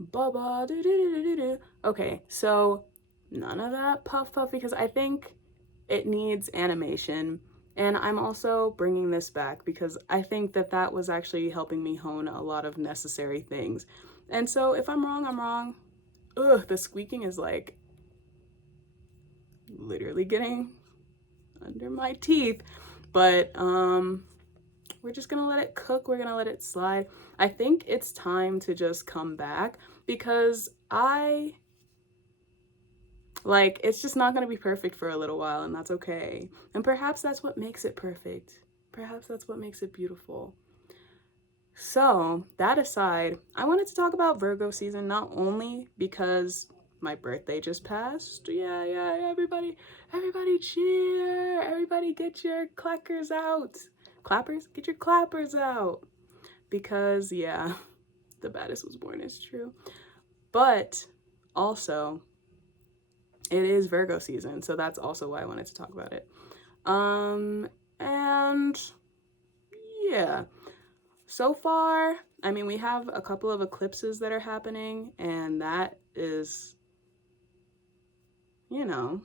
Baba, do do do do do. Okay, so none of that puff puff because I think it needs animation. And I'm also bringing this back because I think that that was actually helping me hone a lot of necessary things. And so if I'm wrong, I'm wrong. Ugh, the squeaking is like literally getting under my teeth. But we're just gonna let it cook. We're gonna let it slide. I think it's time to just come back because it's just not gonna be perfect for a little while, and that's okay. And perhaps that's what makes it perfect. Perhaps that's what makes it beautiful. So, that aside, I wanted to talk about Virgo season not only because my birthday just passed. Yeah, yeah, everybody cheer. Everybody get your clackers out. Clappers? Get your clappers out. Because, yeah, the baddest was born is true. But also, it is Virgo season, so that's also why I wanted to talk about it. And yeah. So far, I mean, we have a couple of eclipses that are happening, and that is, you know,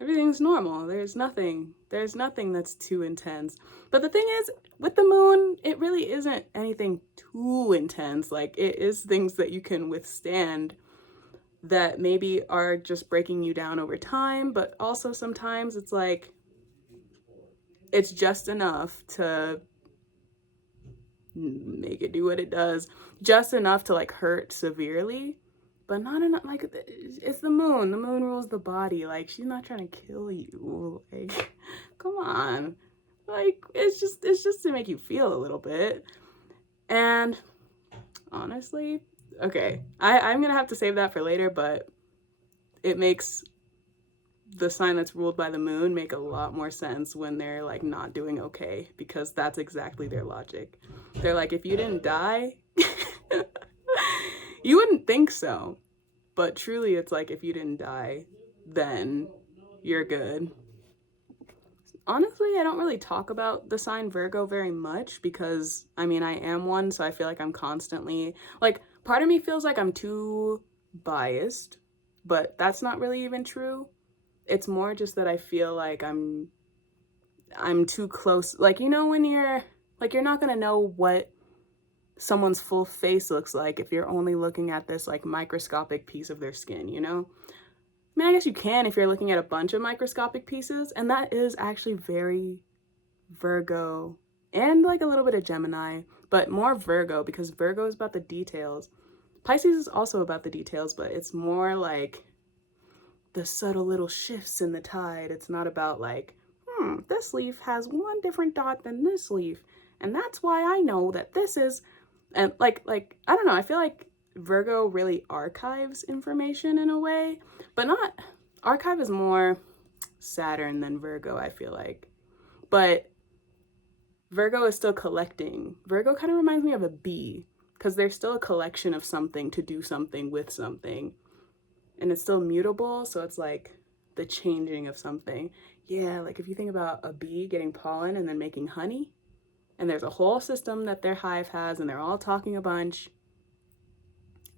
everything's normal. There's nothing that's too intense. But the thing is, with the moon, it really isn't anything too intense. Like, it is things that you can withstand that maybe are just breaking you down over time, but also sometimes it's like, it's just enough to make it do what it does, just enough to like hurt severely, but not enough. Like, it's the moon. The moon rules the body. Like, she's not trying to kill you. Like, come on. Like, it's just to make you feel a little bit. And honestly, okay, I'm gonna have to save that for later, but it makes the sign that's ruled by the moon make a lot more sense when they're like not doing okay, because that's exactly their logic. They're like, if you didn't die, you wouldn't think so, but truly it's like, if you didn't die, then you're good. Honestly, I don't really talk about the sign Virgo very much because I mean, I am one, so I feel like I'm constantly like, part of me feels like I'm too biased, but that's not really even true. It's more just that I feel like I'm too close. Like, you know, when you're like, you're not gonna know what someone's full face looks like if you're only looking at this like microscopic piece of their skin, you know? I mean, I guess you can if you're looking at a bunch of microscopic pieces, and that is actually very Virgo and like a little bit of Gemini, but more Virgo because Virgo is about the details. Pisces is also about the details, but it's more like the subtle little shifts in the tide. It's not about like, this leaf has one different dot than this leaf, and that's why I know that this is, and like I don't know, I feel like Virgo really archives information in a way, but not, archive is more Saturn than Virgo, I feel like. But Virgo is still collecting. Virgo kind of reminds me of a bee because they're still a collection of something to do something with something, and it's still mutable, so it's like the changing of something. Yeah, like if you think about a bee getting pollen and then making honey, and there's a whole system that their hive has, and they're all talking a bunch,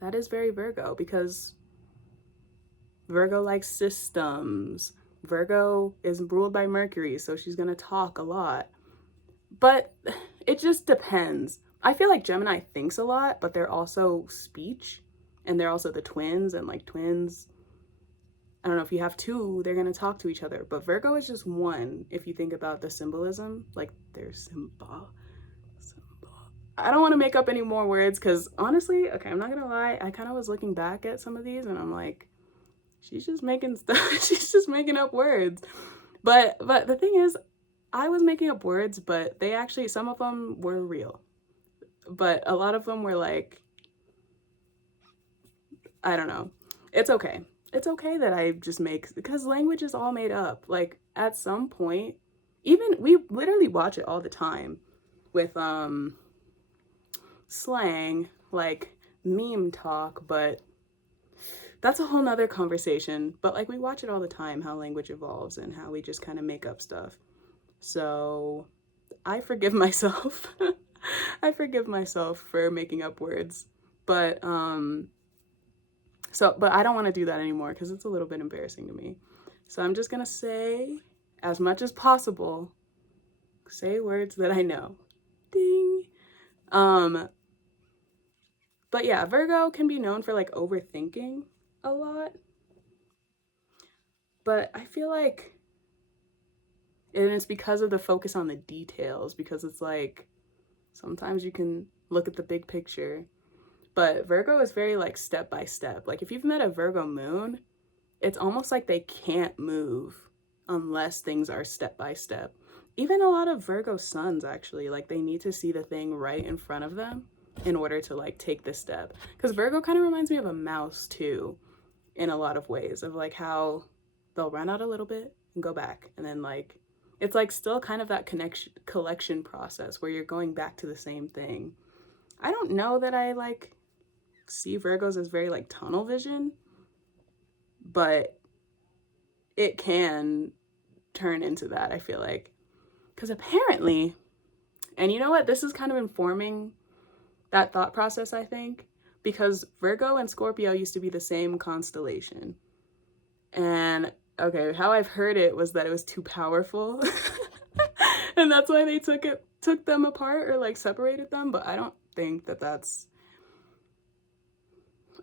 that is very Virgo because Virgo likes systems. Virgo is ruled by Mercury, so she's gonna talk a lot. But it just depends. I feel like Gemini thinks a lot, but they're also speech, and they're also the twins, and like twins, I don't know, if you have two, they're gonna talk to each other. But Virgo is just one if you think about the symbolism, like their symbol. I don't want to make up any more words because honestly, okay, I'm not gonna lie, I kind of was looking back at some of these and I'm like, she's just making stuff, she's just making up words. But the thing is, I was making up words, but they actually, some of them were real. But a lot of them were like, I don't know. It's okay. It's okay that I just make, because language is all made up. Like at some point, even we literally watch it all the time with slang, like meme talk, but that's a whole nother conversation. But like we watch it all the time, how language evolves and how we just kind of make up stuff. So I forgive myself. I forgive myself for making up words. But but I don't want to do that anymore because it's a little bit embarrassing to me. So I'm just gonna say, as much as possible, say words that I know. Ding. But yeah, Virgo can be known for like overthinking a lot. But I feel like, and it's because of the focus on the details, because it's like sometimes you can look at the big picture, but Virgo is very like step by step. Like if you've met a Virgo moon, it's almost like they can't move unless things are step by step. Even a lot of Virgo suns, actually, like they need to see the thing right in front of them in order to like take the step. Because Virgo kind of reminds me of a mouse too, in a lot of ways, of like how they'll run out a little bit and go back, and then like it's like still kind of that connection collection process where you're going back to the same thing. I don't know that I like see Virgos as very like tunnel vision, but it can turn into that, I feel like. Because apparently, and you know what, this is kind of informing that thought process, I think, because Virgo and Scorpio used to be the same constellation. And okay, how I've heard it was that it was too powerful. And that's why they took them apart or like separated them, but I don't think that that's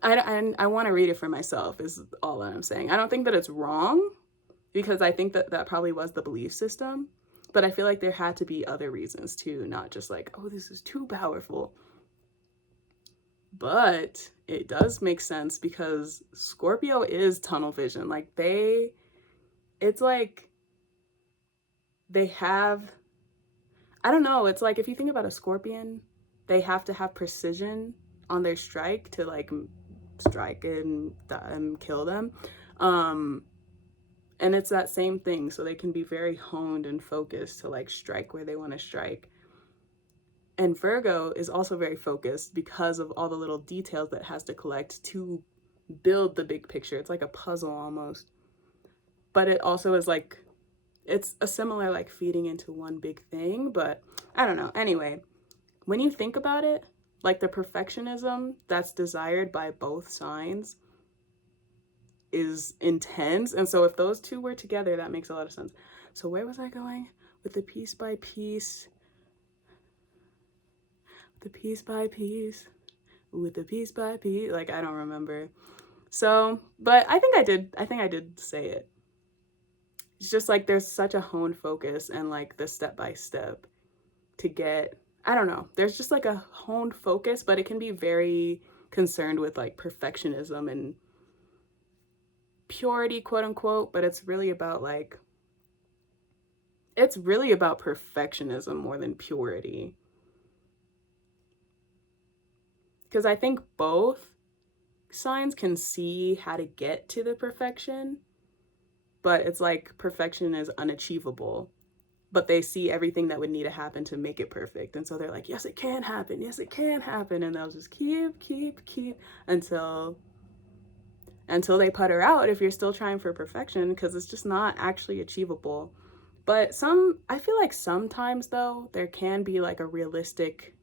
I want to read it for myself is all that I'm saying. I don't think that it's wrong because I think that that probably was the belief system, but I feel like there had to be other reasons too, not just like, oh, this is too powerful. But it does make sense because Scorpio is tunnel vision. Like it's like they have, I don't know, it's like if you think about a scorpion, they have to have precision on their strike to like strike and kill them. And it's that same thing, so they can be very honed and focused to like strike where they want to strike. And Virgo is also very focused because of all the little details that it has to collect to build the big picture. It's like a puzzle almost. But it also is like, it's a similar like feeding into one big thing, but I don't know. Anyway, when you think about it, like the perfectionism that's desired by both signs is intense. And so if those two were together, that makes a lot of sense. So where was I going? With the piece by piece, the piece by piece, with the piece by piece, like I don't remember. So, but I think I did say it. It's just like there's such a honed focus and like the step by step to get, I don't know, there's just like a honed focus, but it can be very concerned with like perfectionism and purity, quote unquote, but it's really about like, it's really about perfectionism more than purity. Because I think both signs can see how to get to the perfection, but it's like perfection is unachievable. But they see everything that would need to happen to make it perfect. And so they're like, yes, it can happen. Yes, it can happen. And they'll just keep until they putter out if you're still trying for perfection, because it's just not actually achievable. But I feel like sometimes though, there can be like a realistic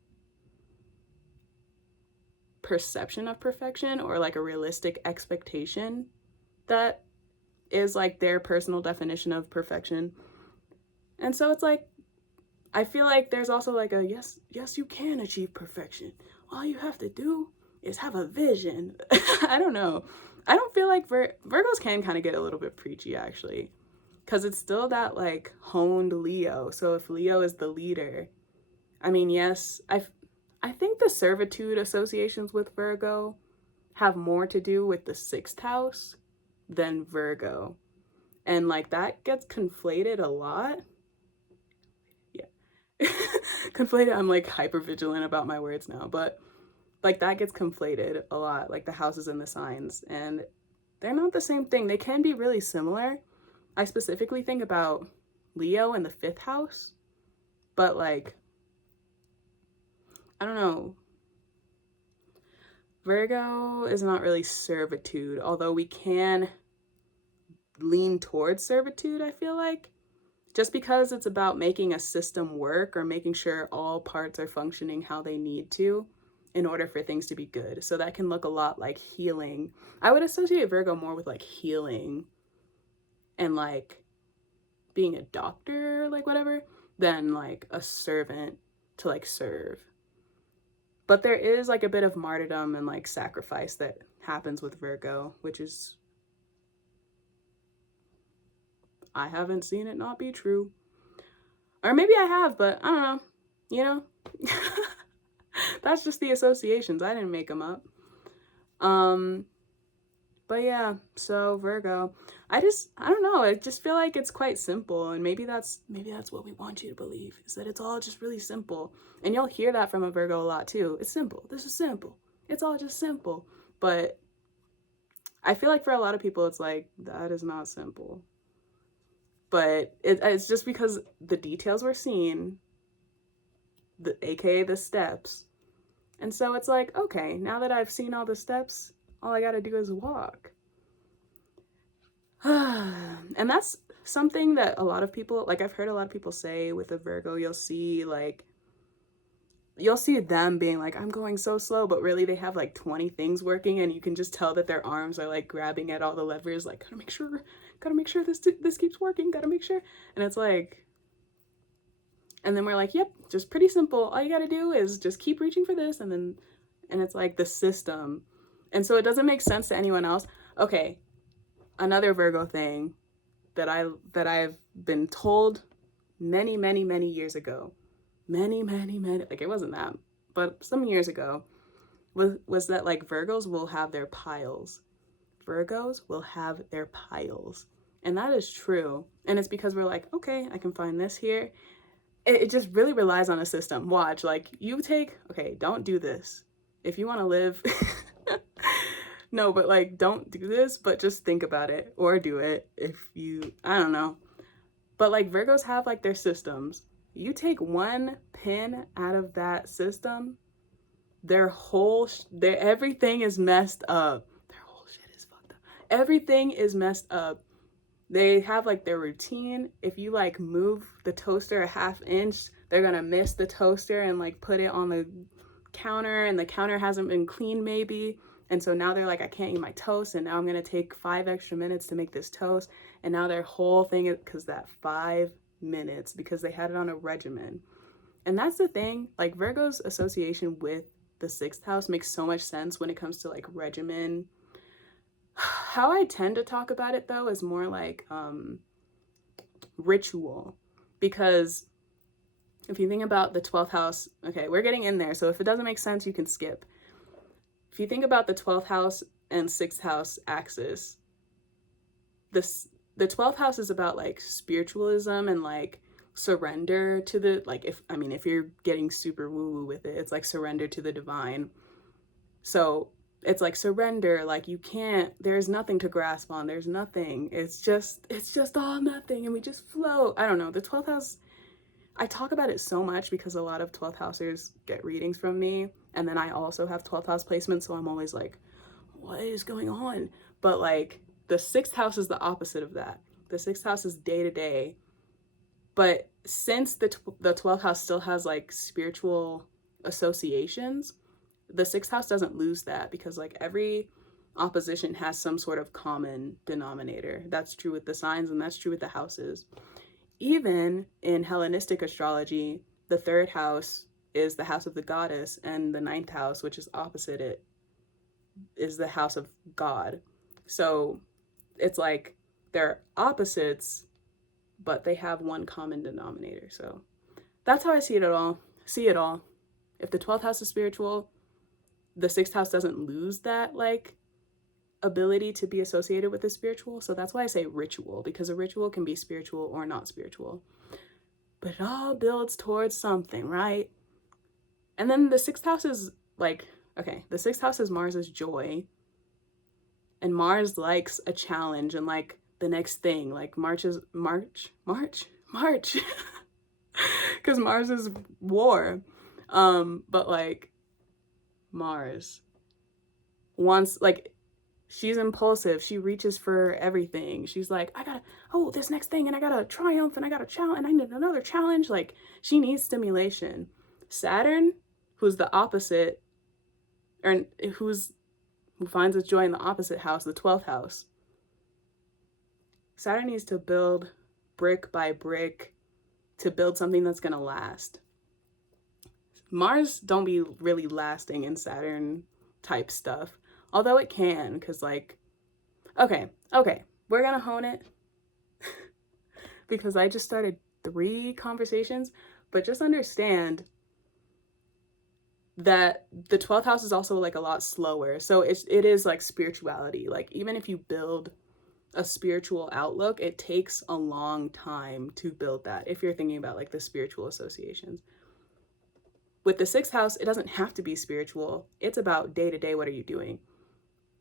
perception of perfection or like a realistic expectation that is like their personal definition of perfection. And so it's like, I feel like there's also like a yes, you can achieve perfection. All you have to do is have a vision. I don't know. I don't feel like Virgos can kind of get a little bit preachy actually, because it's still that like honed Leo. So if Leo is the leader, I mean, yes, I think the servitude associations with Virgo have more to do with the 6th house than Virgo. And like that gets conflated a lot. Yeah. Conflated, I'm like hyper vigilant about my words now, but like that gets conflated a lot, like the houses and the signs, and they're not the same thing. They can be really similar. I specifically think about Leo in the 5th house, but like, I don't know. Virgo is not really servitude, although we can lean towards servitude, I feel like. Just because it's about making a system work or making sure all parts are functioning how they need to in order for things to be good. So that can look a lot like healing. I would associate Virgo more with like healing and like being a doctor, like whatever, than like a servant to like serve. But there is like a bit of martyrdom and like sacrifice that happens with Virgo, which is, I haven't seen it not be true. Or maybe I have, but I don't know, you know? That's just the associations. I didn't make them up. But yeah, so Virgo, I don't know. I just feel like it's quite simple, and maybe that's what we want you to believe, is that it's all just really simple. And you'll hear that from a Virgo a lot too. It's simple. This is simple. It's all just simple. But I feel like for a lot of people, it's like, that is not simple. But it's just because the details we're seeing, aka the steps. And so it's like, okay, now that I've seen all the steps, all I gotta do is walk. And that's something that a lot of people, like I've heard a lot of people say with a Virgo, you'll see them being like, I'm going so slow, but really they have like 20 things working, and you can just tell that their arms are like grabbing at all the levers, like gotta make sure this keeps working, gotta make sure. And it's like, and then we're like, yep, just pretty simple. All you gotta do is just keep reaching for this, and it's like the system. And so it doesn't make sense to anyone else. Okay, another Virgo thing that I've been told many years ago, many, like it wasn't that, but some years ago, was that like Virgos will have their piles. Virgos will have their piles. And that is true. And it's because we're like, okay, I can find this here. It just really relies on a system. Watch, like okay, don't do this. If you want to live, no, but like, don't do this, but just think about it, or do it if you, I don't know. But like Virgos have like their systems. You take one pin out of that system, everything is messed up. Their whole shit is fucked up. Everything is messed up. They have like their routine. If you like move the toaster a half inch, they're gonna miss the toaster and like put it on the counter, and the counter hasn't been cleaned maybe. And so now they're like, I can't eat my toast, and now I'm gonna take 5 extra minutes to make this toast. And now their whole thing is because that 5 minutes, because they had it on a regimen. And that's the thing, like Virgo's association with the 6th house makes so much sense when it comes to like regimen. How I tend to talk about it though is more like ritual, because if you think about the 12th house, okay, we're getting in there, so if it doesn't make sense, you can skip. If you think about the 12th house and 6th house axis, the 12th house is about like spiritualism and like surrender to the, like, if you're getting super woo-woo with it, it's like surrender to the divine. So it's like surrender, like there's nothing to grasp on, there's nothing, it's just all nothing, and we just float. I don't know, the 12th house, I talk about it so much because a lot of 12th housers get readings from me, and then I also have 12th house placements, so I'm always like, what is going on? But like the 6th house is the opposite of that. The 6th house is day to day. But since the 12th house still has like spiritual associations, the 6th house doesn't lose that, because like every opposition has some sort of common denominator. That's true with the signs, and that's true with the houses. Even in Hellenistic astrology, the 3rd house is the house of the goddess, and the 9th house, which is opposite it, is the house of God. So it's like they're opposites, but they have one common denominator. So that's how I see it all. If the 12th house is spiritual, the 6th house doesn't lose that like ability to be associated with the spiritual. So that's why I say ritual, because a ritual can be spiritual or not spiritual, but it all builds towards something, right? And then the 6th house is like, okay, the 6th house is Mars's joy, and Mars likes a challenge and like the next thing, like March because Mars is war. But like Mars wants, like, she's impulsive, she reaches for everything, she's like, I gotta, this next thing, and I gotta triumph, and I gotta challenge, and I need another challenge. Like, she needs stimulation. Saturn, who's the opposite, or who finds its joy in the opposite house, the 12th house. Saturn needs to build brick by brick to build something that's going to last. Mars don't be really lasting in Saturn type stuff. Although it can, because like, okay, we're going to hone it because I just started 3 conversations, but just understand that the 12th house is also like a lot slower. So it is like spirituality. Like even if you build a spiritual outlook, it takes a long time to build that if you're thinking about like the spiritual associations. With the 6th house, it doesn't have to be spiritual. It's about day to day, what are you doing?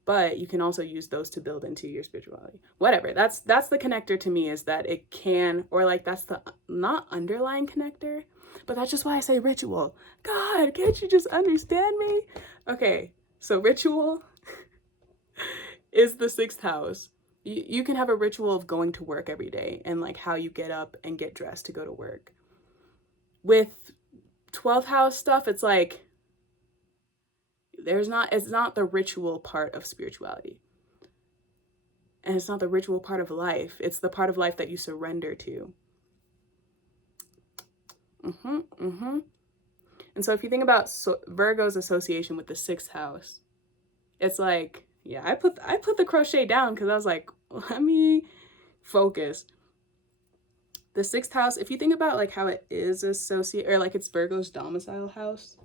But you can also use those to build into your spirituality. Whatever. That's the connector to me, is that it can, or like that's the not underlying connector, but that's just why I say ritual. God, can't you just understand me? Okay, so ritual is the 6th house. You can have a ritual of going to work every day and like how you get up and get dressed to go to work. With 12th house stuff, it's like it's not the ritual part of spirituality. And it's not the ritual part of life. It's the part of life that you surrender to. And so if you think about Virgo's association with the 6th house, it's like, yeah, I put the crochet down because I was like, let me focus. The 6th house, if you think about like how it is associated, or like it's Virgo's domicile house,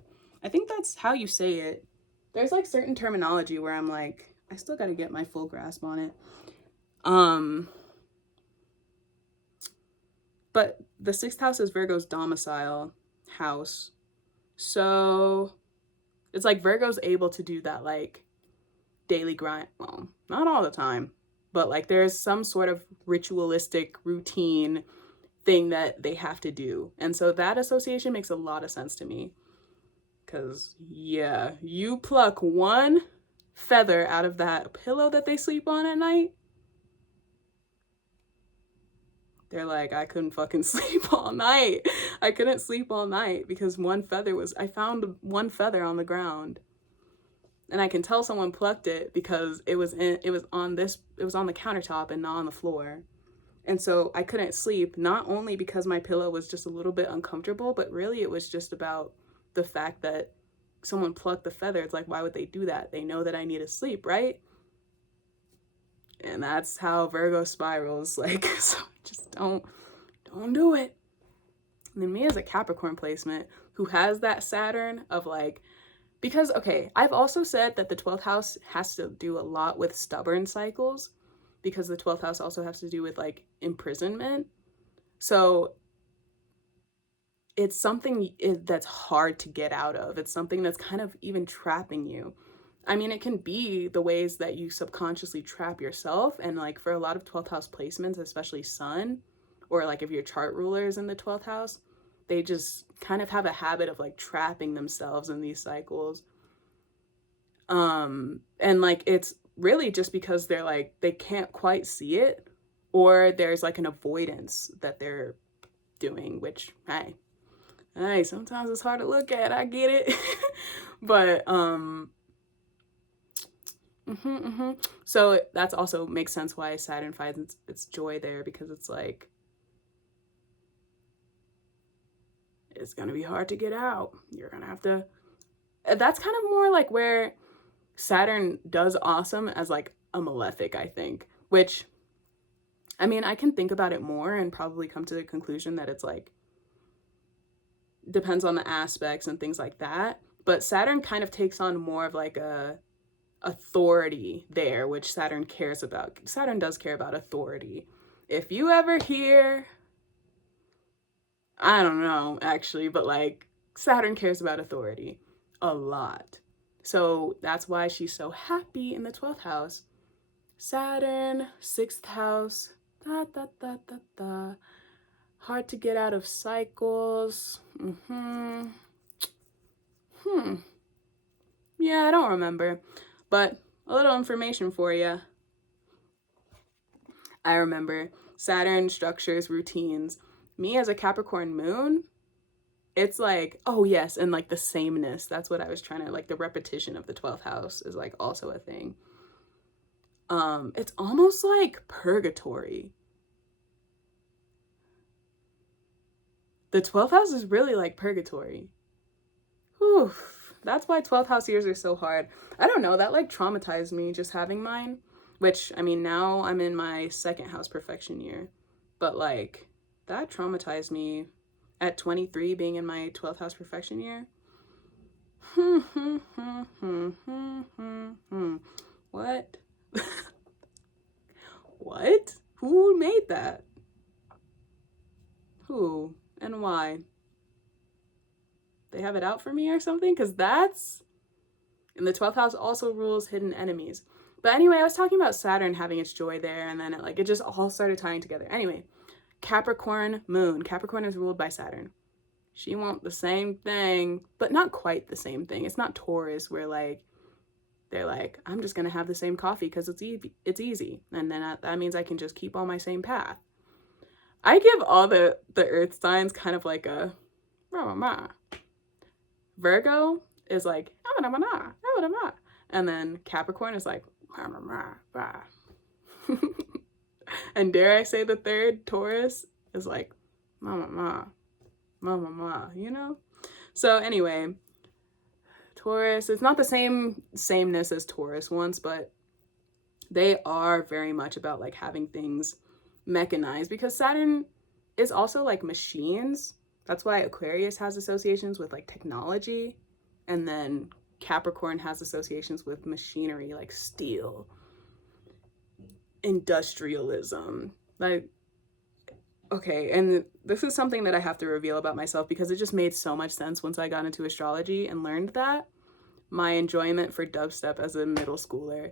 I think that's how you say it. There's like certain terminology where I'm like, I still got to get my full grasp on it. But the 6th house is Virgo's domicile house. So it's like Virgo's able to do that like daily grind. Well, not all the time, but like there's some sort of ritualistic routine thing that they have to do. And so that association makes a lot of sense to me. Because, yeah, you pluck one feather out of that pillow that they sleep on at night, they're like, I couldn't fucking sleep all night. I couldn't sleep all night because I found one feather on the ground. And I can tell someone plucked it because it was on the countertop and not on the floor. And so I couldn't sleep, not only because my pillow was just a little bit uncomfortable, but really it was just about the fact that someone plucked the feather. It's like, why would they do that? They know that I need to sleep, right? And that's how Virgo spirals. Like, so just don't do it. And then me as a Capricorn placement who has that Saturn of like, because, okay, I've also said that the 12th house has to do a lot with stubborn cycles, because the 12th house also has to do with like imprisonment. So it's something that's hard to get out of. It's something that's kind of even trapping you. I mean, it can be the ways that you subconsciously trap yourself. And like for a lot of 12th house placements, especially Sun, or like if your chart ruler is in the 12th house, they just kind of have a habit of like trapping themselves in these cycles. And like it's really just because they're like, they can't quite see it, or there's like an avoidance that they're doing, which, hey, sometimes it's hard to look at. I get it. But, so that's also makes sense why Saturn finds its joy there, because it's like, it's going to be hard to get out. You're going to have to, that's kind of more like where Saturn does awesome as like a malefic, I think, which, I mean, I can think about it more and probably come to the conclusion that it's like, depends on the aspects and things like that. But Saturn kind of takes on more of like a authority there, which Saturn cares about. Saturn does care about authority. If you ever hear, I don't know actually, but like Saturn cares about authority a lot. So that's why she's so happy in the 12th house. Saturn, 6th house, hard to get out of cycles. Yeah, I don't remember, but a little information for you. I remember Saturn structures routines. Me as a Capricorn moon, It's like, oh yes, and like the sameness. That's what I was trying to, like, the repetition of the 12th house is like also a thing. It's almost like purgatory. The 12th house is really like purgatory. Whew. That's why 12th house years are so hard. I don't know, that like traumatized me just having mine, which I mean, now I'm in my second house perfection year, but like that traumatized me at 23 being in my 12th house perfection year. What? What? Who made that? Who and why? They have it out for me or something? Because that's. And the 12th house also rules hidden enemies. But anyway, I was talking about Saturn having its joy there, and then it just all started tying together. Anyway, Capricorn moon. Capricorn is ruled by Saturn. She wants the same thing, but not quite the same thing. It's not Taurus where like they're like, I'm just gonna have the same coffee because it's easy, and then that means I can just keep on my same path. I give all the earth signs kind of like a Virgo is like and then Capricorn is like and dare I say the third, Taurus, is like ma, you know? So anyway, Taurus, it's not the sameness as Taurus once, but they are very much about like having things mechanized, because Saturn is also like machines. That's why Aquarius has associations with like technology, and then Capricorn has associations with machinery, like steel, industrialism. Like, okay, and this is something that I have to reveal about myself because it just made so much sense once I got into astrology and learned that. My enjoyment for dubstep as a middle schooler.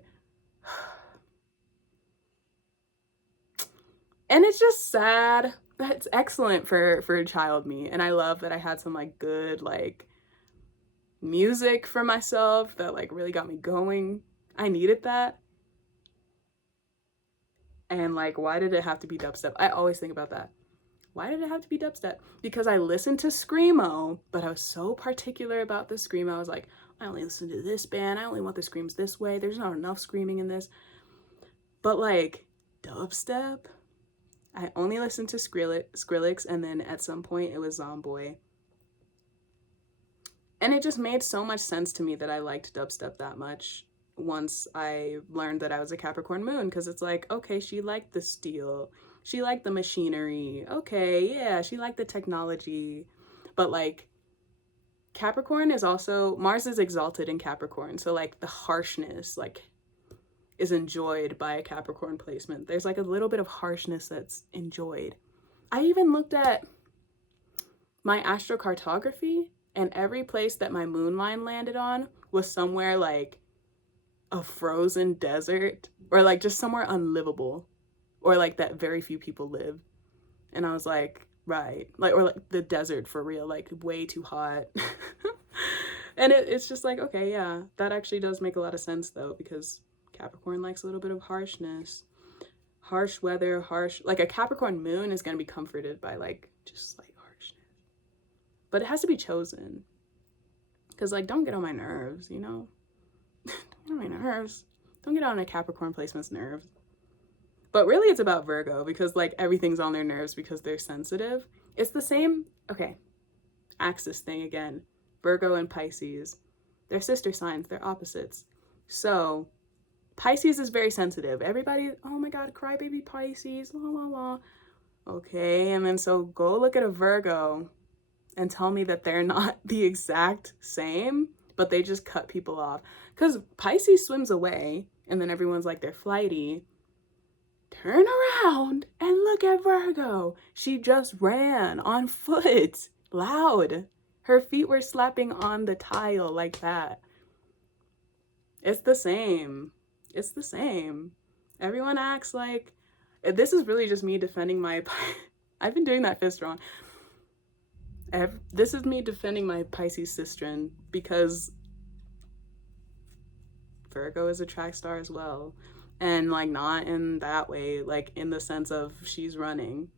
And it's just sad. It's excellent for child me, and I love that I had some like good like music for myself that like really got me going. I needed that. And like, why did it have to be dubstep? I always think about that. Why did it have to be dubstep? Because I listened to Screamo, but I was so particular about the Screamo. I was like, I only listen to this band. I only want the screams this way. There's not enough screaming in this. But like dubstep, I only listened to Skrillex, and then at some point it was Zomboy. And it just made so much sense to me that I liked dubstep that much once I learned that I was a Capricorn moon, because it's like, okay, she liked the steel. She liked the machinery. Okay, yeah, she liked the technology. But like Capricorn is also, Mars is exalted in Capricorn. So like the harshness like is enjoyed by a Capricorn placement. There's like a little bit of harshness that's enjoyed. I even looked at my astrocartography, and every place that my moon line landed on was somewhere like a frozen desert, or like just somewhere unlivable, or like that very few people live. And I was like, right, like, or like the desert for real, like way too hot. And it's just like, okay, yeah, that actually does make a lot of sense though, because Capricorn likes a little bit of harshness, harsh weather, like a Capricorn moon is going to be comforted by like just like harshness, but it has to be chosen, because like don't get on my nerves, you know. Don't get on my nerves. Don't get on a Capricorn placement's nerves. But really it's about Virgo, because like everything's on their nerves because they're sensitive. It's the same, okay, axis thing again. Virgo and Pisces, they're sister signs, they're opposites. So Pisces is very sensitive. Everybody, oh my god, crybaby Pisces, la la la. Okay, and then so go look at a Virgo and tell me that they're not the exact same, but they just cut people off. Because Pisces swims away, and then everyone's like, they're flighty. Turn around and look at Virgo. She just ran on foot, loud. Her feet were slapping on the tile like that. It's the same. It's the same. Everyone acts like, this is really just me defending my, I've been doing that fist wrong. This is me defending my Pisces sistren, because Virgo is a track star as well. And like not in that way, like in the sense of she's running.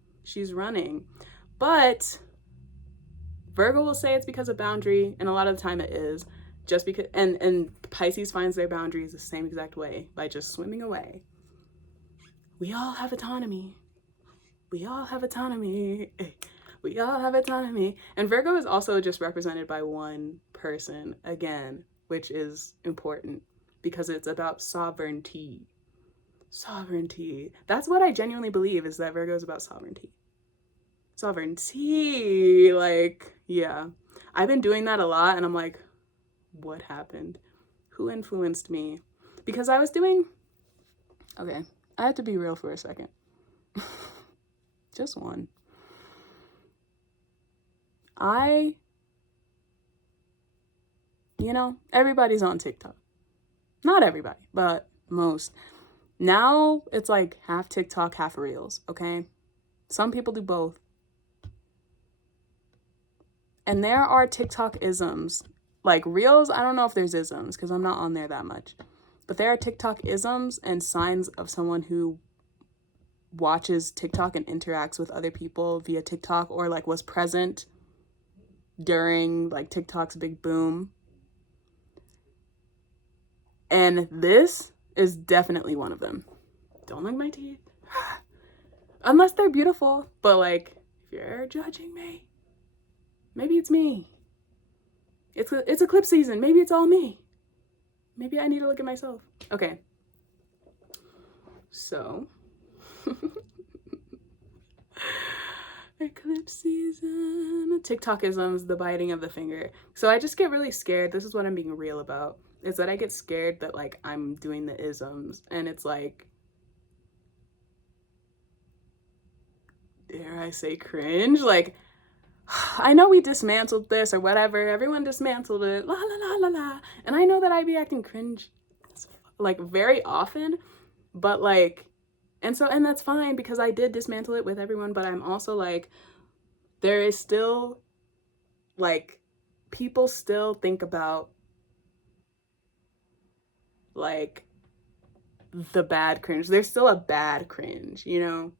But Virgo will say it's because of boundary, and a lot of the time it is. Just because, and Pisces finds their boundaries the same exact way, by just swimming away. We all have autonomy. We all have autonomy. We all have autonomy. And Virgo is also just represented by one person again, which is important because it's about sovereignty. Sovereignty. That's what I genuinely believe, is that Virgo is about sovereignty. Sovereignty. Like, yeah. I've been doing that a lot, and I'm like, what happened? Who influenced me? Because I was doing... Okay, I have to be real for a second. Just one. Everybody's on TikTok. Not everybody, but most. Now it's like half TikTok, half Reels, okay? Some people do both. And there are TikTok isms. Like Reels, I don't know if there's isms because I'm not on there that much. But there are TikTok isms and signs of someone who watches TikTok and interacts with other people via TikTok, or like was present during like TikTok's big boom. And this is definitely one of them. Don't like my teeth. Unless they're beautiful. But like, if you're judging me, maybe it's me. It's eclipse season. Maybe it's all me. Maybe I need to look at myself. Okay. So. Eclipse season. TikTokisms, the biting of the finger. So I just get really scared. This is what I'm being real about. Is that I get scared that like I'm doing the isms. And it's like, dare I say cringe? Like, I know we dismantled this or whatever. Everyone dismantled it. La la la la la. And I know that I be acting cringe like very often, but like, and that's fine because I did dismantle it with everyone, but I'm also like, there is still like, people still think about like the bad cringe. There's still a bad cringe, you know?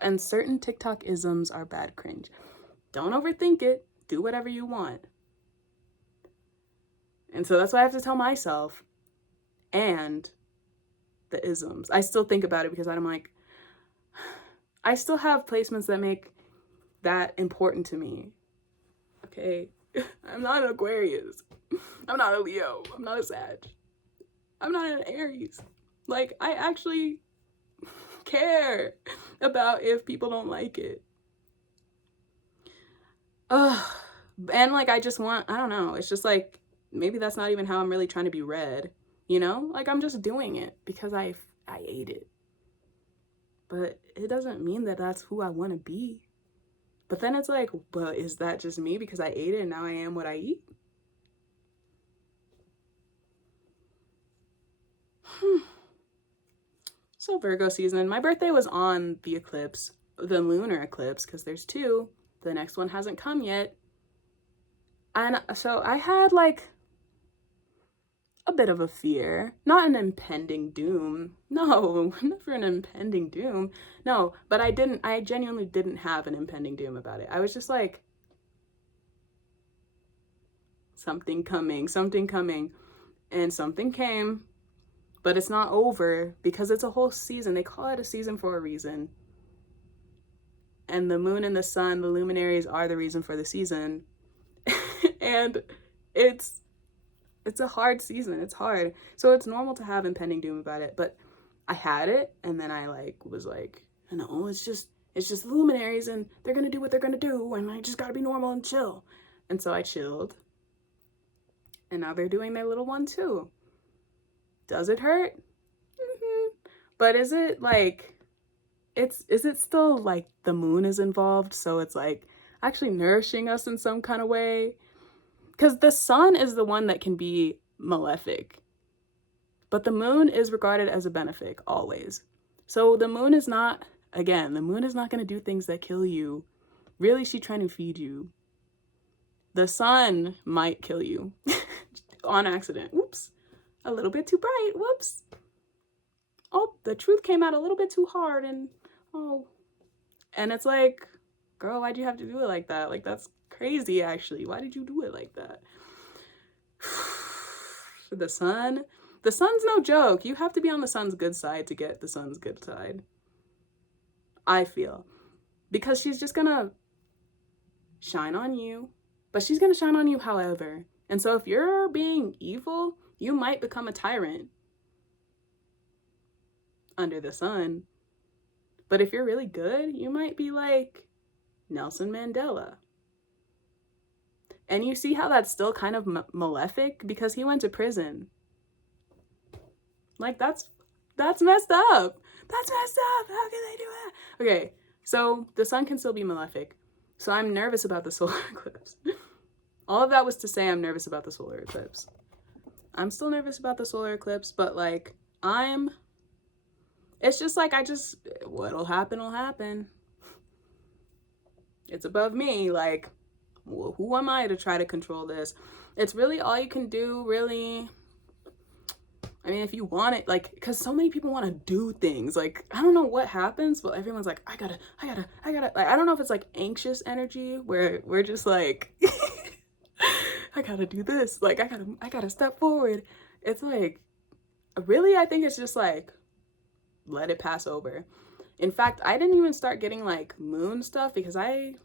And certain TikTok isms are bad cringe. Don't overthink it. Do whatever you want. And so that's what I have to tell myself. And the isms. I still think about it because I'm like, I still have placements that make that important to me. Okay? I'm not an Aquarius. I'm not a Leo. I'm not a Sag. I'm not an Aries. Like, I actually care about if people don't like it. And like, I just want, I don't know, it's just like, maybe that's not even how I'm really trying to be read, you know? Like, I'm just doing it because I ate it. But it doesn't mean that that's who I want to be. But then it's like, but is that just me because I ate it and now I am what I eat? So Virgo season, my birthday was on the eclipse, the lunar eclipse, because there's two. The next one hasn't come yet. And so I had like a bit of a fear, not an impending doom. No, never an impending doom. No, but I genuinely didn't have an impending doom about it. I was just like, something coming. And something came, but it's not over because it's a whole season. They call it a season for a reason. And the moon and the sun, the luminaries, are the reason for the season. And it's a hard season. It's hard. So it's normal to have impending doom about it. But I had it, and then I was like, no, it's just the luminaries, and they're gonna do what they're gonna do, and I just gotta be normal and chill. And so I chilled. And now they're doing their little one too. Does it hurt? Mm-hmm. But is it like, is it still like the moon is involved? So it's like actually nourishing us in some kind of way? Because the sun is the one that can be malefic. But the moon is regarded as a benefic always. So the moon is not, again, the moon is not going to do things that kill you. Really, she's trying to feed you. The sun might kill you on accident. Whoops. A little bit too bright. Whoops. Oh, the truth came out a little bit too hard, and oh. And it's like, girl, why'd you have to do it like that? Like, that's crazy, actually. Why did you do it like that? The sun's no joke. You have to be on the sun's good side to get the sun's good side, I feel. Because she's just gonna shine on you, but she's gonna shine on you however. And so if you're being evil, you might become a tyrant under the sun. But if you're really good, you might be like Nelson Mandela. And you see how that's still kind of malefic because he went to prison. Like, that's messed up. That's messed up. How can they do that? Okay, so the sun can still be malefic. So I'm nervous about the solar eclipse. All of that was to say I'm nervous about the solar eclipse. I'm still nervous about the solar eclipse, but like, it's just like, what'll happen will happen. It's above me. Like, who am I to try to control this? It's really all you can do, really. I mean, if you want it, like, because so many people want to do things. Like, I don't know what happens, but everyone's like, I gotta. Like, I don't know if it's like anxious energy where we're just like, I gotta do this. Like, I gotta step forward. It's like, really, I think it's just like, let it pass over. In fact, I didn't even start getting like moon stuff because me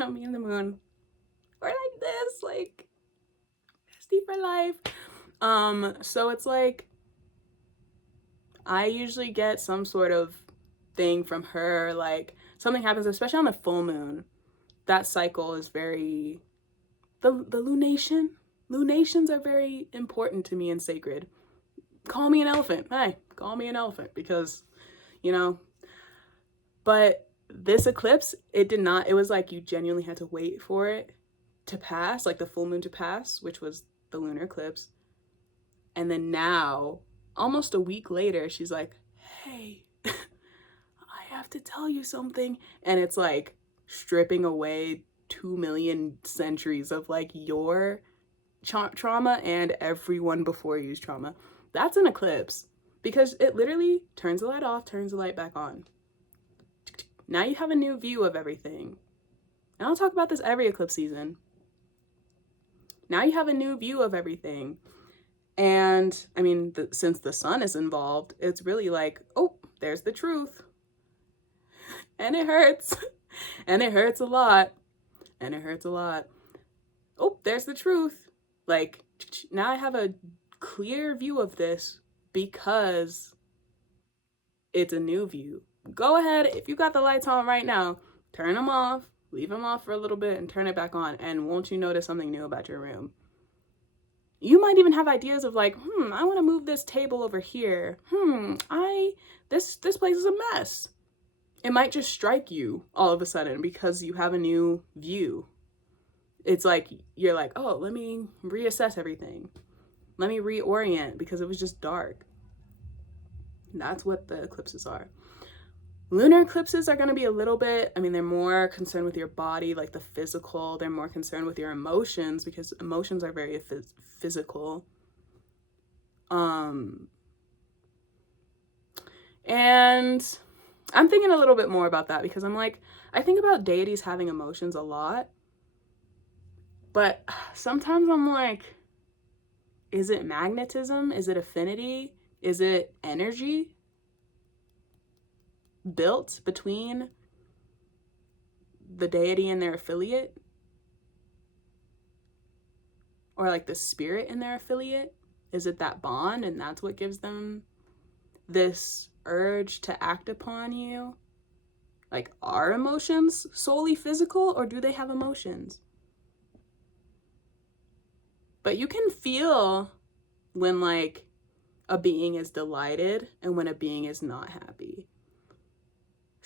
and the moon, we're like this, like, bestie for life. So it's like, I usually get some sort of thing from her, like something happens, especially on the full moon. That cycle is very, the lunations are very important to me and sacred. Call me an elephant. Hey, call me an elephant because, but this eclipse, it was like you genuinely had to wait for it to pass, like the full moon to pass, which was the lunar eclipse. And then now, almost a week later, she's like, hey, I have to tell you something. And it's like stripping away 2 million centuries of like your trauma and everyone before you's trauma. That's an eclipse because it literally turns the light off, turns the light back on. Now you have a new view of everything. And I'll talk about this every eclipse season. Now you have a new view of everything. And I mean, since the sun is involved, it's really like, oh, there's the truth. And it hurts. And it hurts a lot. And it hurts a lot. Oh, there's the truth. Like, now I have a clear view of this because it's a new view. Go ahead, if you got the lights on right now, turn them off, leave them off for a little bit and turn it back on. And won't you notice something new about your room? You might even have ideas of like, I want to move this table over here. This place is a mess. It might just strike you all of a sudden because you have a new view. It's like, you're like, oh, let me reassess everything. Let me reorient because it was just dark. That's what the eclipses are. Lunar eclipses are going to be a little bit, they're more concerned with your body, like the physical. They're more concerned with your emotions because emotions are very physical. And I'm thinking a little bit more about that because I'm like, I think about deities having emotions a lot. But sometimes I'm like, is it magnetism? Is it affinity? Is it energy built between the deity and their affiliate? Or like the spirit in their affiliate? Is it that bond and that's what gives them this urge to act upon you? Like, are emotions solely physical or do they have emotions? But you can feel when like a being is delighted and when a being is not happy.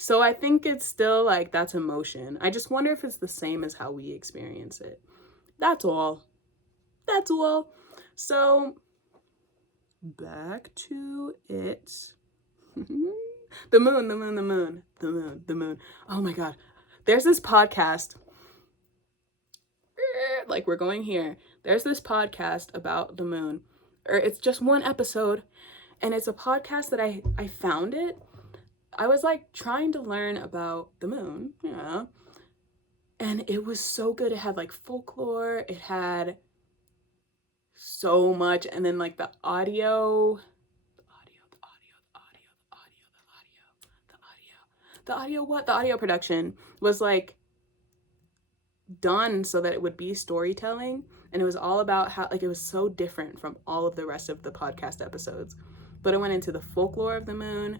So I think it's still like, that's emotion. I just wonder if it's the same as how we experience it. That's all. So back to it. The moon. Oh my God. There's this podcast. Like, we're going here. There's this podcast about the moon. Or it's just one episode. And it's a podcast that I found it. I was like trying to learn about the moon. Yeah. And it was so good. It had like folklore, it had so much, and then like the audio, the audio production was like done so that it would be storytelling, and it was all about how, like, it was so different from all of the rest of the podcast episodes, but it went into the folklore of the moon,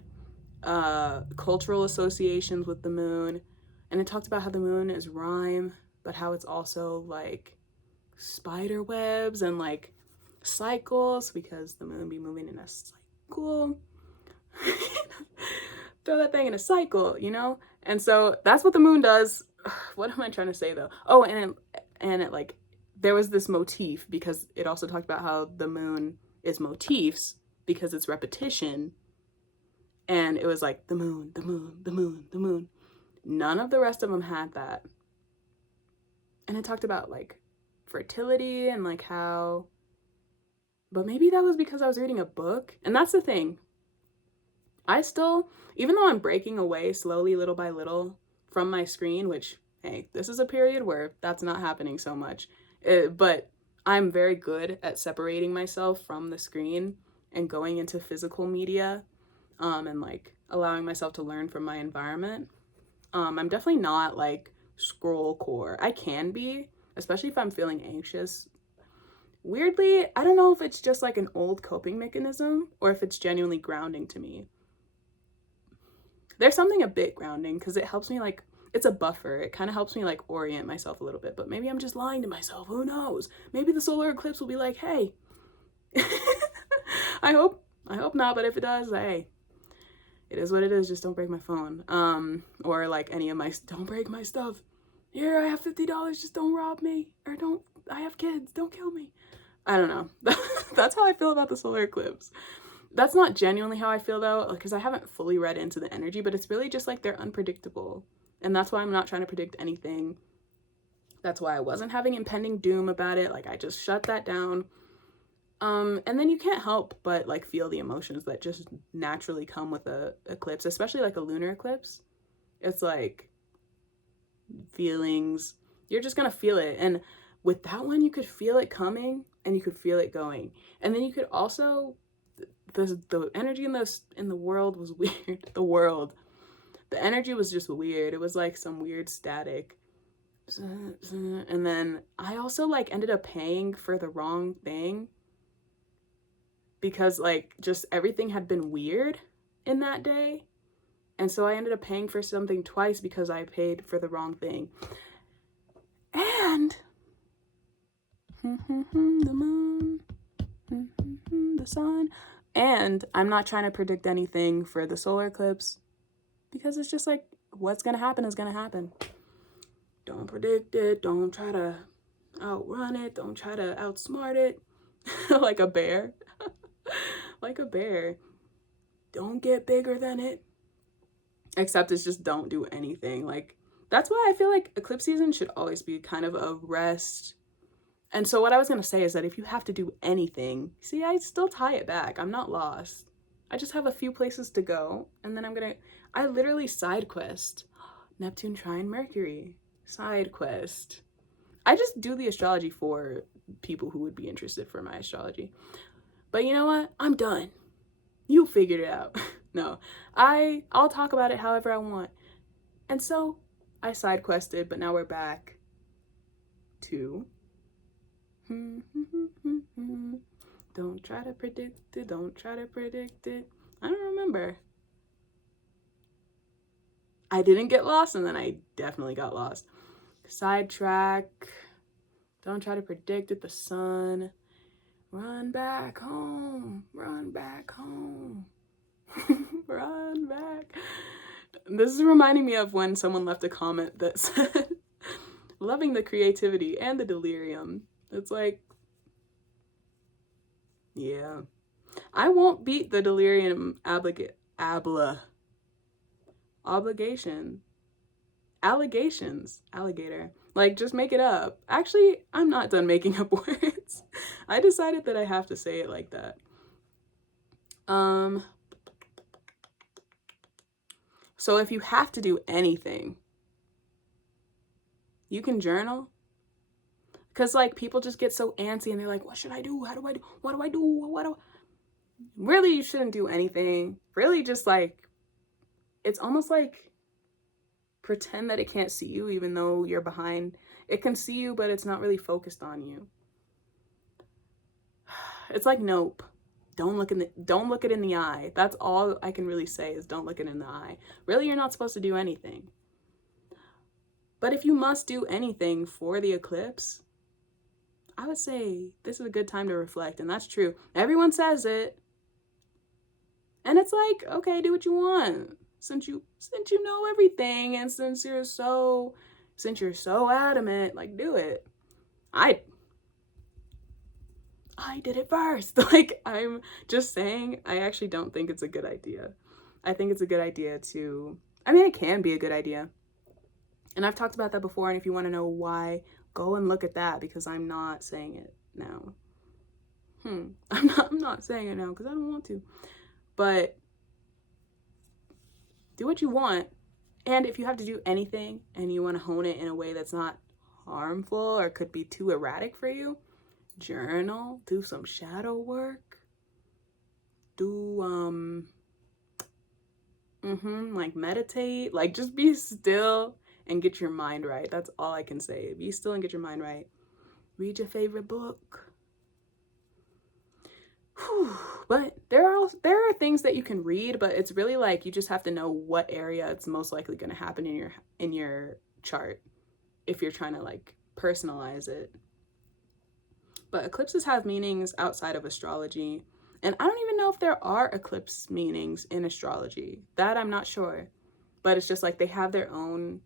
cultural associations with the moon, and it talked about how the moon is rhyme, but how it's also like spider webs and like cycles, because the moon be moving in a cycle. Throw that thing in a cycle, you know? And so that's what the moon does. What am I trying to say though? Oh, and it like, there was this motif, because it also talked about how the moon is motifs because it's repetition. And it was like the moon, the moon, the moon, the moon. None of the rest of them had that. And it talked about like fertility and like how, but maybe that was because I was reading a book. And that's the thing. I still, even though I'm breaking away slowly, little by little from my screen, which, hey, this is a period where that's not happening so much, but I'm very good at separating myself from the screen and going into physical media, and like allowing myself to learn from my environment. I'm definitely not like scroll core. I can be, especially if I'm feeling anxious. Weirdly, I don't know if it's just like an old coping mechanism or if it's genuinely grounding to me. There's something a bit grounding because it helps me, like, it's a buffer. It kind of helps me like orient myself a little bit, but maybe I'm just lying to myself. Who knows? Maybe the solar eclipse will be like, hey. I hope not, but if it does, hey, it is what it is. Just don't break my phone. Or like any of my, don't break my stuff. Here, I have $50, just don't rob me. Or don't, I have kids, don't kill me. I don't know. That's how I feel about the solar eclipse. That's not genuinely how I feel though, because I haven't fully read into the energy, but it's really just like they're unpredictable. And that's why I'm not trying to predict anything. That's why I wasn't having impending doom about it. Like, I just shut that down. And then you can't help but like feel the emotions that just naturally come with a eclipse, especially like a lunar eclipse. It's like feelings. You're just gonna feel it. And with that one, you could feel it coming and you could feel it going. And then you could also, the energy in the world was weird. The energy was just weird. It was like some weird static. And then I also like ended up paying for the wrong thing because like just everything had been weird in that day. And so I ended up paying for something twice because I paid for the wrong thing. And the moon, the sun. And I'm not trying to predict anything for the solar eclipse because it's just like, what's gonna happen is gonna happen. Don't predict it. Don't try to outrun it. Don't try to outsmart it. Like a bear. Like a bear. Don't get bigger than it. Except it's just don't do anything. Like, that's why I feel like eclipse season should always be kind of a rest. And so what I was going to say is that if you have to do anything, see, I still tie it back. I'm not lost. I just have a few places to go. And then I literally side quest. Neptune trine Mercury. Side quest. I just do the astrology for people who would be interested for my astrology. But you know what? I'm done. You figured it out. No, I'll talk about it however I want. And so I side quested, but now we're back to don't try to predict it, don't try to predict it. I don't remember. I didn't get lost, and then I definitely got lost. Sidetrack. Don't try to predict it, the sun. Run back home. Run back home. Run back. This is reminding me of when someone left a comment that said, loving the creativity and the delirium. It's like, yeah. I won't beat the delirium alligator. Like, just make it up. Actually, I'm not done making up words. I decided that I have to say it like that. So if you have to do anything, You can journal. Because, like, people just get so antsy and they're like, what should I do? How do I do? What do I do? What do I... Really, you shouldn't do anything. Really, just, like, it's almost like pretend that it can't see you even though you're behind. It can see you, but it's not really focused on you. It's like Nope. Don't look it in the eye. That's all I can really say is don't look it in the eye. Really, you're not supposed to do anything. But if you must do anything for the eclipse, I would say this is a good time to reflect, and that's true. Everyone says it. And it's like, okay, do what you want. Since you know everything, and since you're so adamant, like, do it. I did it first. Like, I'm just saying, I actually don't think it's a good idea. I think it's a good idea to, I mean, it can be a good idea. And I've talked about that before, and if you want to know why, go and look at that, because I'm not saying it now. I'm not saying it now because I don't want to. But do what you want. And if you have to do anything and you want to hone it in a way that's not harmful or could be too erratic for you, journal, do some shadow work, do like meditate, like just be still and get your mind right. That's all I can say. Be still and get your mind right. Read your favorite book. But there are things that you can read, but it's really like you just have to know what area it's most likely going to happen in your chart if you're trying to like personalize it. But eclipses have meanings outside of astrology, and I don't even know if there are eclipse meanings in astrology. That I'm not sure, but it's just like they have their own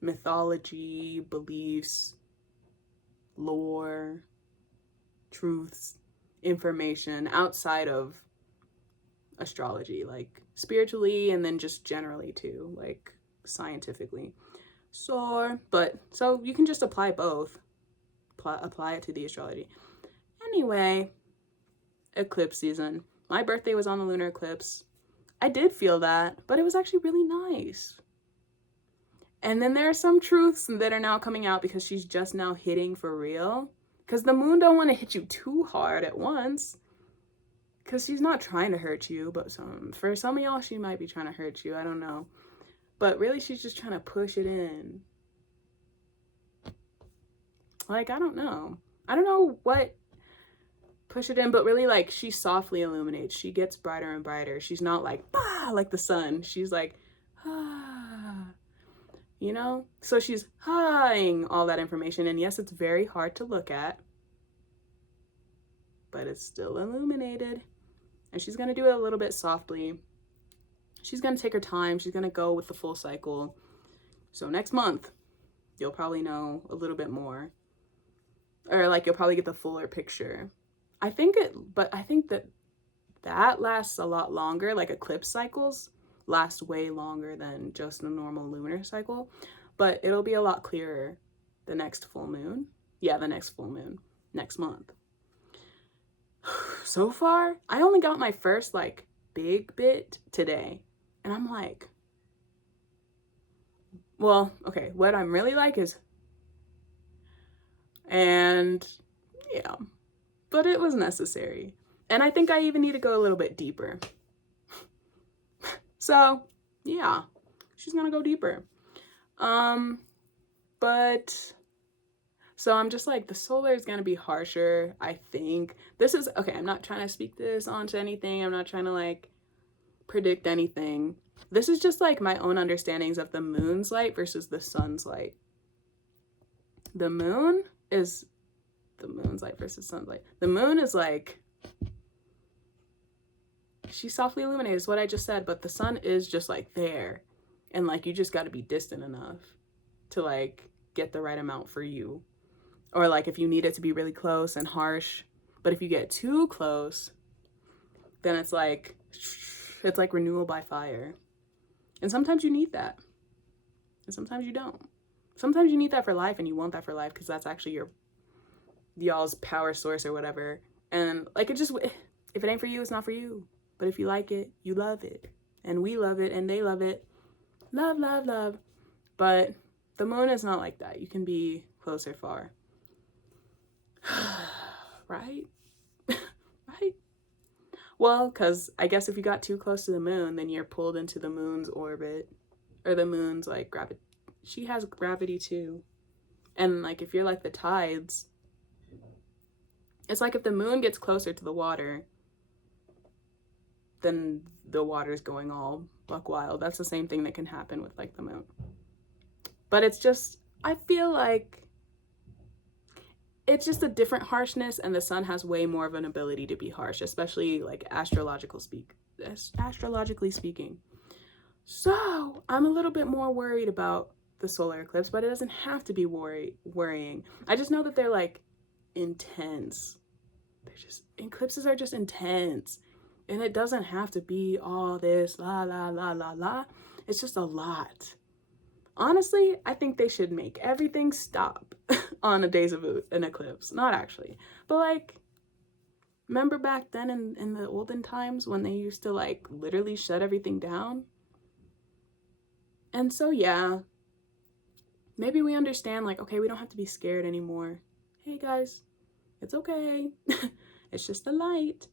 mythology, beliefs, lore, truths, information outside of astrology, like spiritually and then just generally too, like scientifically. So you can just apply both. Apply it to the astrology. Anyway, eclipse season. My birthday was on the lunar eclipse. I did feel that, but it was actually really nice. And then there are some truths that are now coming out because she's just now hitting for real. Because the moon don't want to hit you too hard at once. Because she's not trying to hurt you, but for some of y'all, she might be trying to hurt you. I don't know. But really, she's just trying to push it in. Like, I don't know. I don't know what push it in, but really, like, she softly illuminates. She gets brighter and brighter. She's not like, ah, like the sun. She's like, ah, you know? So she's hiding all that information. And yes, it's very hard to look at, but it's still illuminated. And she's going to do it a little bit softly. She's going to take her time. She's going to go with the full cycle. So next month, you'll probably know a little bit more. Or like you'll probably get the fuller picture. I think that lasts a lot longer. Like eclipse cycles last way longer than just the normal lunar cycle. But it'll be a lot clearer the next full moon. Yeah, the next full moon. Next month. So far, I only got my first like big bit today. And I'm like, well, okay, what I'm really like is, and yeah, but it was necessary. And I think I even need to go a little bit deeper. So yeah, she's gonna go deeper. But so I'm just like, the solar is gonna be harsher, I think. This is, okay, I'm not trying to speak this onto anything. I'm not trying to like predict anything. This is just like my own understandings of the moon's light versus the sun's light. The moon is the moon's light versus sun's light. The moon is like, she softly illuminates what I just said, but the sun is just like there. And like, you just got to be distant enough to like get the right amount for you. Or like if you need it to be really close and harsh, but if you get too close, then it's like renewal by fire. And sometimes you need that. And sometimes you don't. Sometimes you need that for life and you want that for life because that's actually y'all's power source or whatever. And like, it just, if it ain't for you, it's not for you. But if you like it, you love it. And we love it and they love it. Love, love, love. But The moon is not like that. You can be close or far. Right? Right? Well, because I guess if you got too close to the moon, then you're pulled into the moon's orbit. Or the moon's like gravity. She has gravity too. And like if you're like the tides, it's like if the moon gets closer to the water, then the water's going all buck wild. That's the same thing that can happen with like the moon. But it's just, I feel like it's just a different harshness, and the sun has way more of an ability to be harsh, especially like astrologically speaking. So I'm a little bit more worried about the solar eclipse, but it doesn't have to be worrying. I just know that they're like intense. Eclipses are just intense, and it doesn't have to be all this la la la la la. It's just a lot. Honestly, I think they should make everything stop on the days of an eclipse. Not actually, but like, remember back then in the olden times when they used to like literally shut everything down? And so yeah, maybe we understand like, okay, we don't have to be scared anymore. Hey guys, it's okay. It's just the light.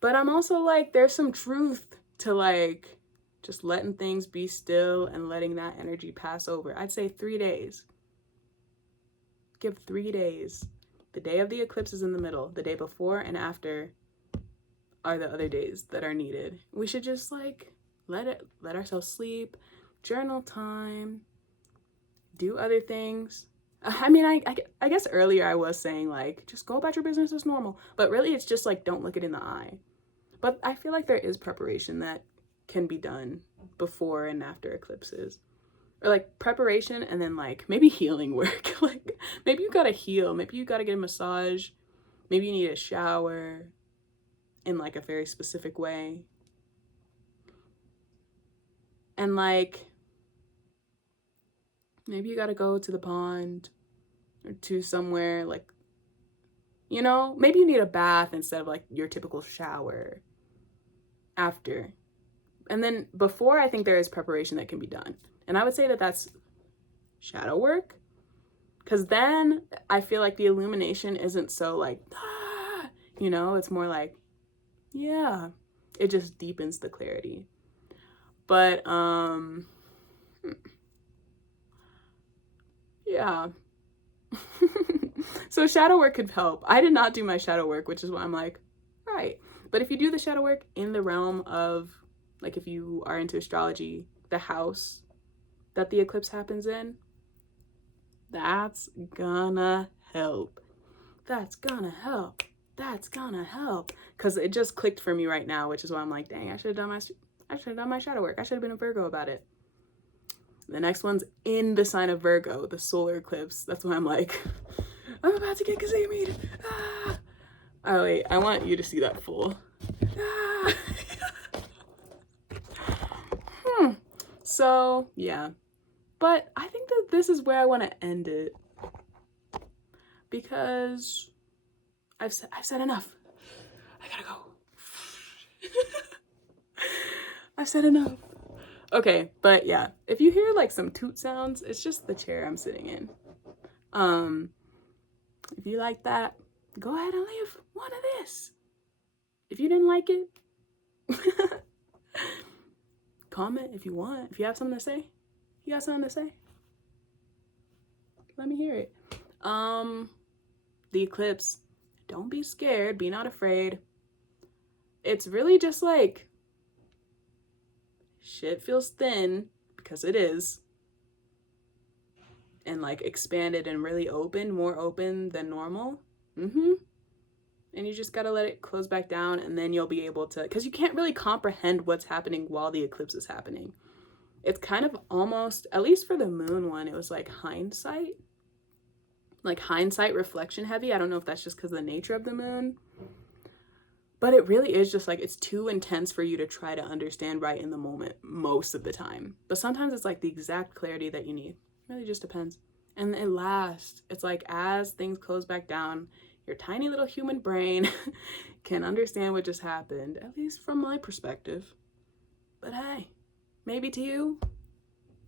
But I'm also like, there's some truth to like just letting things be still and letting that energy pass over. I'd say 3 days. Give 3 days. The day of the eclipse is in the middle. The day before and after are the other days that are needed. We should just like let ourselves sleep, journal time, do other things. I mean, I guess earlier I was saying like, just go about your business as normal. But really it's just like, don't look it in the eye. But I feel like there is preparation that can be done before and after eclipses. Or like preparation and then like maybe healing work. Like maybe you gotta heal. Maybe you gotta get a massage. Maybe you need a shower in like a very specific way. And like, maybe you gotta go to the pond or to somewhere like, you know, maybe you need a bath instead of like your typical shower after. And then before, I think there is preparation that can be done. And I would say that that's shadow work. Because then I feel like the illumination isn't so like, you know, it's more like, yeah, it just deepens the clarity. But, yeah. So shadow work could help. I did not do my shadow work, which is why I'm like, right. But if you do the shadow work in the realm of, like if you are into astrology, the house that the eclipse happens in, that's gonna help. That's gonna help. That's gonna help. Because it just clicked for me right now, which is why I'm like, dang, I should have done my shadow work. I should have been a Virgo about it. The next one's in the sign of Virgo, the solar eclipse. That's why I'm like, I'm about to get Cozmic. Ah. Oh wait, I want you to see that full. Ah. So yeah, but I think that this is where I want to end it, because I've said enough. I gotta go. I've said enough. Okay, but yeah, if you hear like some toot sounds, it's just the chair I'm sitting in. If you like that, go ahead and leave one of this. If you didn't like it, comment if you want. If you have something to say, you got something to say, let me hear it. The eclipse, don't be scared, be not afraid. It's really just like, shit feels thin, because it is, and like expanded and really open, more open than normal. And you just gotta let it close back down, and then you'll be able to, because you can't really comprehend what's happening while the eclipse is happening. It's kind of almost, at least for the moon one, it was like hindsight reflection heavy. I don't know if that's just because of the nature of the moon, but it really is just like, it's too intense for you to try to understand right in the moment most of the time. But sometimes it's like the exact clarity that you need. It really just depends. And it lasts. It's like, as things close back down, your tiny little human brain can understand what just happened, at least from my perspective. But hey, maybe to you,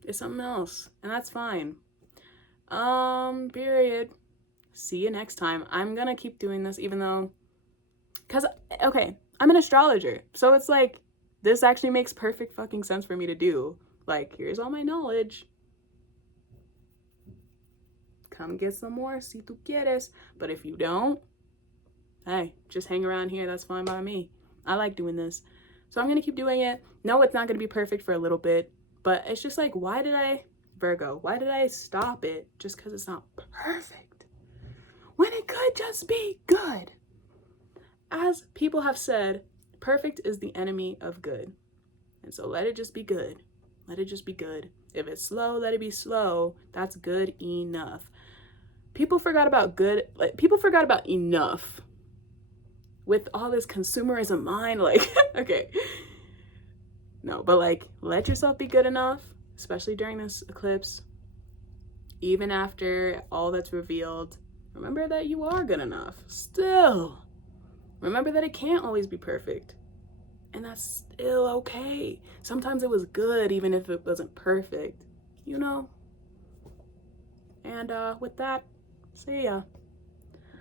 is something else, and that's fine. Period. See you next time. I'm gonna keep doing this even though, because, okay, I'm an astrologer, so it's like, this actually makes perfect fucking sense for me to do. Like, here's all my knowledge. Come get some more si tú quieres. But if you don't, hey, just hang around here. That's fine by me. I like doing this. So I'm going to keep doing it. No, it's not going to be perfect for a little bit. But it's just like, Virgo, why did I stop it just because it's not perfect? When it could just be good. As people have said, perfect is the enemy of good. And so let it just be good. Let it just be good. If it's slow, let it be slow. That's good enough. People forgot about good. Like, people forgot about enough. With all this consumerism mind, like, okay. No, but like, let yourself be good enough, especially during this eclipse. Even after all that's revealed, remember that you are good enough. Still, remember that it can't always be perfect. And that's still okay. Sometimes it was good, even if it wasn't perfect, you know? And with that, see ya.